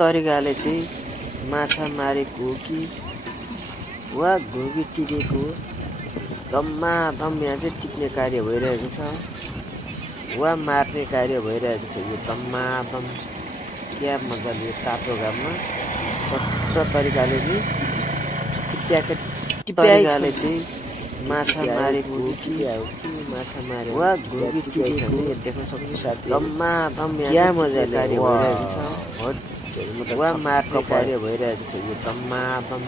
तरिकाले चाहिँ माछा मारेको कि वा घुगी टिपेको धम्माधम यहाँ चाहिँ टिप्ने कार्य भइरहेको छ वा मार्ने कार्य भइरहेको छ। यो धम्माधम क्या मजाले तातो घाममा छोटो तरिकाले चाहिँ टिप्याले चाहिँ माछा मारेको कि माछा मारे वा घुगी टिपेको देख्न सक्नु साथी धम्माधम क्या मजाले कार्य भइरहेको छ वा मार्ने कार्य भइरहेको छ। यो धम्माधम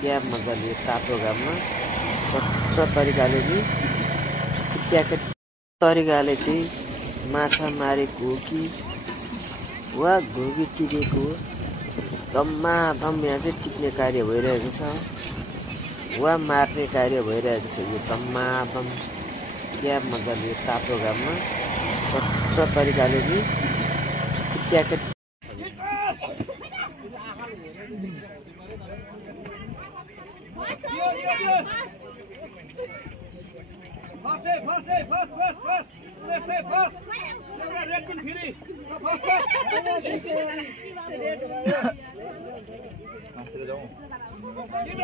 क्या मजाले तातो घाममा छोटो तरिकाले चाहिँ माछा मारेको कि वा घुगी टिपेको धम्माधम यहाँ चाहिँ टिप्ने कार्य भइरहेको छ वा मार्ने कार्य भइरहेको छ। यो धम्माधम क्या मजाले तातो घाममा छोटो तरिकाले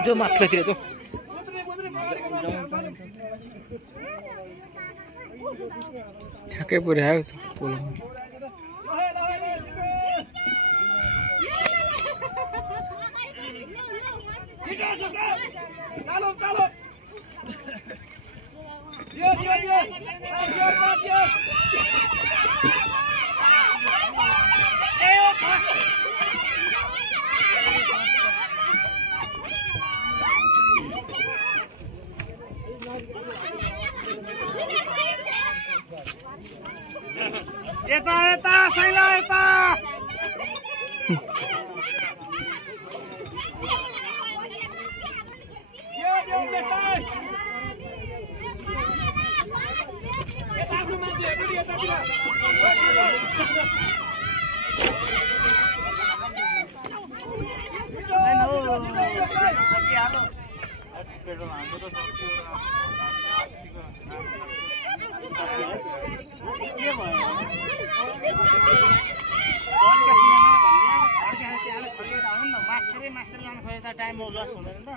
जो माथितिर जो ठ्याक्कै पुर्यायो त पोलो Eta, Saila, eta. टाइम लस हुँदैन त